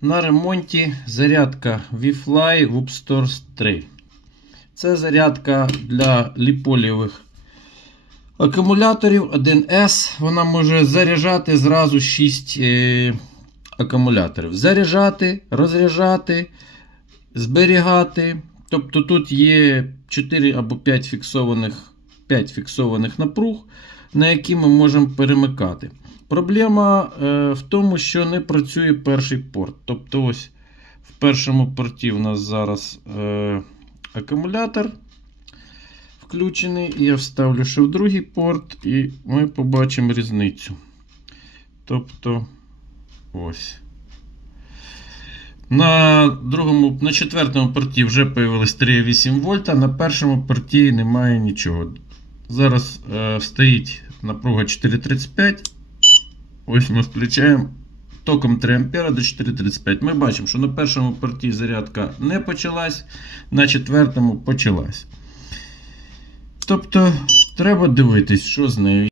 на ремонті зарядка VFly Whoopstores 3. Це зарядка для ліполівих акумуляторів 1С. Вона може заряджати зразу 6 е, акумуляторів. Заряджати, розряджати, зберігати. Тобто тут є 4 або 5 фіксованих, 5 фіксованих напруг, на які ми можемо перемикати. Проблема е, в тому, що не працює перший порт. Тобто, ось в першому порті у нас зараз е, акумулятор включений. Я вставлю ще в другий порт, і ми побачимо різницю. Тобто, ось. На другому, на четвертому порті вже появилось 3,8 вольта, на першому порті немає нічого. Зараз е, стоїть напруга 4,35. Ось ми включаємо током 3 А до 4,35. Ми бачимо, що на першому порті зарядка не почалась, на четвертому почалась. Тобто, треба дивитись, що з нею.